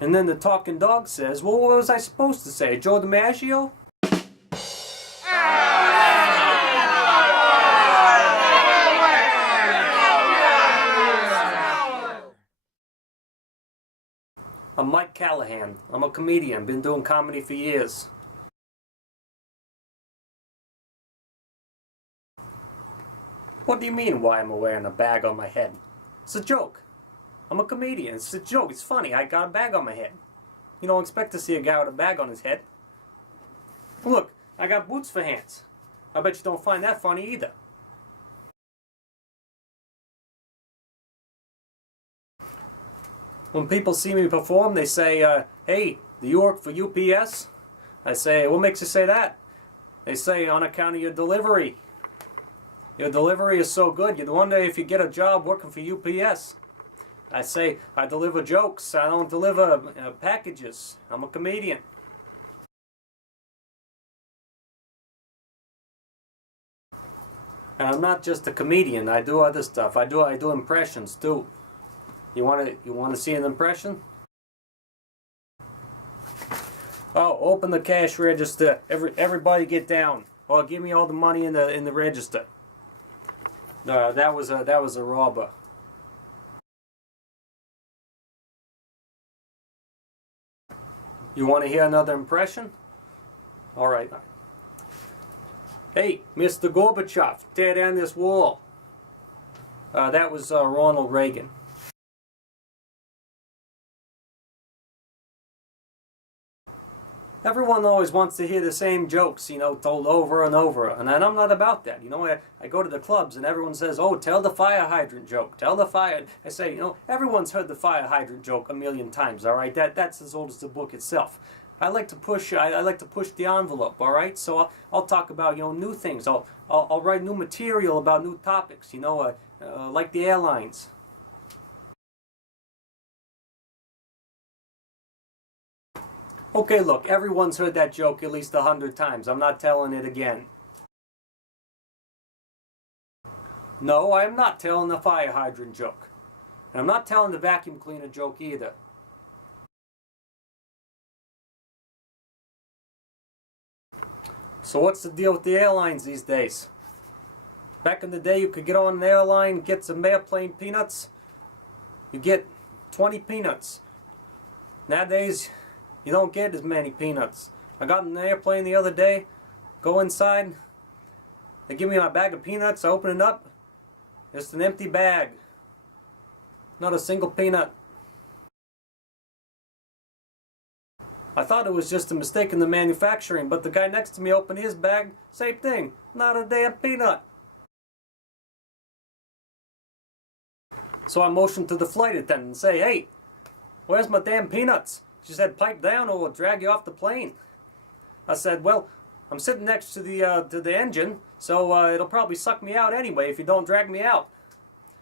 And then the talking dog says, well, what was I supposed to say? Joe DiMaggio? I'm Mike Callahan. I'm a comedian. Been doing comedy for years. What do you mean, why am I wearing a bag on my head? It's a joke. I'm a comedian. It's a joke. It's funny. I got a bag on my head. You don't expect to see a guy with a bag on his head. Look, I got boots for hands. I bet you don't find that funny either. When people see me perform, they say, hey, do you work for UPS? I say, what makes you say that? They say, on account of your delivery. Your delivery is so good, you'd wonder if you get a job working for UPS. I say, I deliver jokes, I don't deliver packages. I'm a comedian. And I'm not just a comedian, I do other stuff. I do impressions too. You want to see an impression? Oh, open the cash register. Everybody get down. Or give me all the money in the register. That was a robber. You want to hear another impression? All right. Hey, Mr. Gorbachev, tear down this wall. That was Ronald Reagan. Everyone always wants to hear the same jokes, told over and over. And I'm not about that. I go to the clubs and everyone says, oh, tell the fire hydrant joke. Tell the fire... I say, everyone's heard the fire hydrant joke a million times, all right? That's as old as the book itself. I like to push the envelope, all right? So I'll talk about, new things. I'll write new material about new topics, like the airlines. Okay, look, everyone's heard that joke at least 100 times. I'm not telling it again. No, I am not telling the fire hydrant joke. And I'm not telling the vacuum cleaner joke either. So what's the deal with the airlines these days? Back in the day, you could get on an airline, get some airplane peanuts. You get 20 peanuts. Nowadays, you don't get as many peanuts. I got in an airplane the other day, go inside, they give me my bag of peanuts, I open it up, it's an empty bag. Not a single peanut. I thought it was just a mistake in the manufacturing, but the guy next to me opened his bag, same thing, not a damn peanut. So I motioned to the flight attendant and say, hey, where's my damn peanuts? She said, pipe down or we'll drag you off the plane. I said, well, I'm sitting next to the engine, so it'll probably suck me out anyway if you don't drag me out.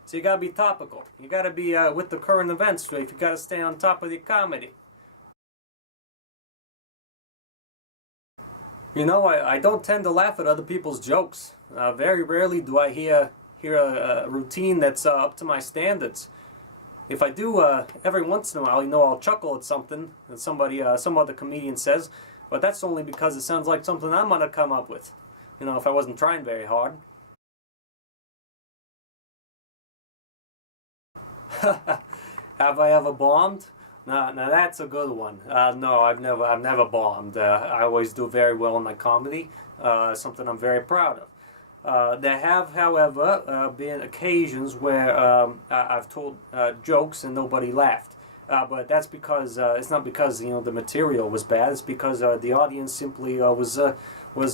So you gotta be topical. You gotta be with the current events if you gotta stay on top of the comedy. I don't tend to laugh at other people's jokes. Very rarely do I hear a routine that's up to my standards. If I do, every once in a while, I'll chuckle at something that some other comedian says, but that's only because it sounds like something I'm gonna come up with. If I wasn't trying very hard. Have I ever bombed? Now that's a good one. No, I've never bombed. I always do very well in my comedy. Something I'm very proud of. There have, however, been occasions where I've told jokes and nobody laughed. But that's because it's not because the material was bad. It's because the audience simply was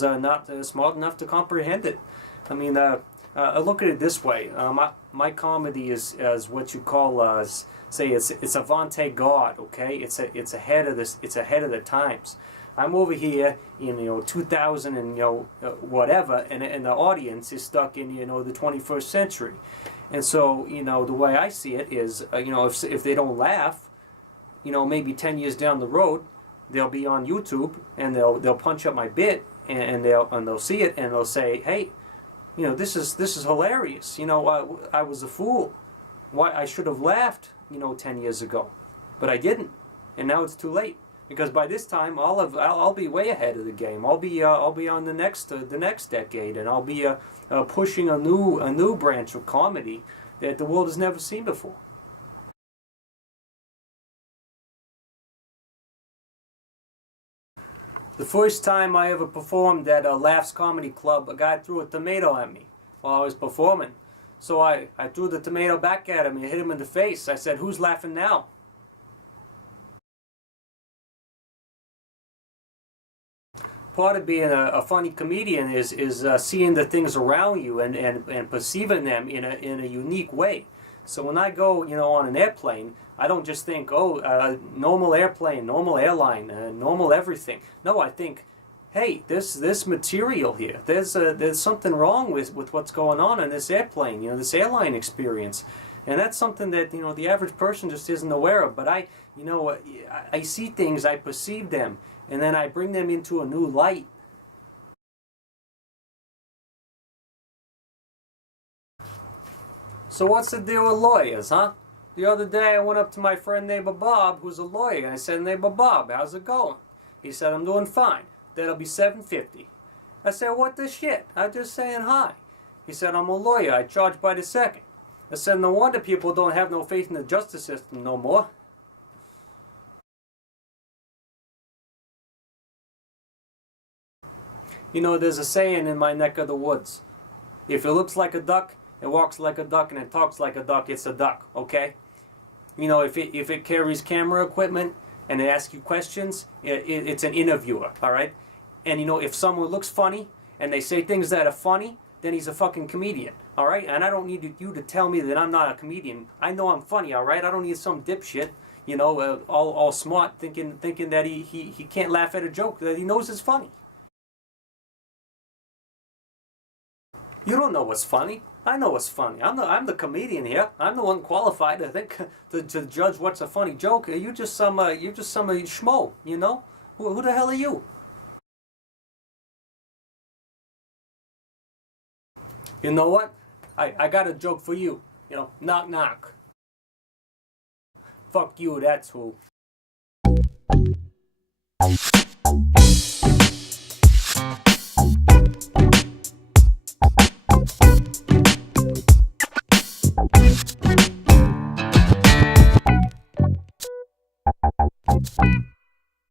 not smart enough to comprehend it. I mean, I look at it this way. My comedy is what you call say it's avant-garde. Okay, it's ahead of this. It's ahead of the times. I'm over here in 2000 and whatever, and the audience is stuck in the 21st century, and so the way I see it is if they don't laugh, maybe 10 years down the road they'll be on YouTube and they'll punch up my bit and they'll see it and they'll say, hey, this is hilarious. I was a fool. Why I should have laughed 10 years ago, but I didn't. and now it's too late. Because by this time, I'll be way ahead of the game. I'll be on the next decade, and I'll be pushing a new branch of comedy that the world has never seen before. The first time I ever performed at a Laughs Comedy Club, a guy threw a tomato at me while I was performing. So I threw the tomato back at him and hit him in the face. I said, "Who's laughing now?" Part of being a funny comedian is seeing the things around you and perceiving them in a unique way. So when I go, on an airplane, I don't just think, normal airplane, normal airline, normal everything. No, I think, hey, this material here. There's something wrong with what's going on in this airplane. This airline experience, and that's something that the average person just isn't aware of. But I see things, I perceive them, and then I bring them into a new light. So what's the deal with lawyers, huh? The other day I went up to my friend neighbor Bob, who's a lawyer, and I said, "Neighbor Bob, how's it going?" He said, "I'm doing fine. That'll be $7.50. I said, "What the shit? I'm just saying hi." He said, "I'm a lawyer. I charge by the second." I said, "No wonder people don't have no faith in the justice system no more." There's a saying in my neck of the woods. If it looks like a duck, it walks like a duck, and it talks like a duck, it's a duck, okay? If it carries camera equipment and it asks you questions, it's an interviewer, all right? And if someone looks funny and they say things that are funny, then he's a fucking comedian, all right? And I don't need you to tell me that I'm not a comedian. I know I'm funny, all right? I don't need some dipshit, all smart, thinking that he can't laugh at a joke that he knows is funny. You don't know what's funny. I know what's funny. I'm the comedian here. I'm the one qualified to think to judge what's a funny joke. You're just some schmo. Who the hell are you? You know what? I got a joke for you. Knock knock. Fuck you. That's who.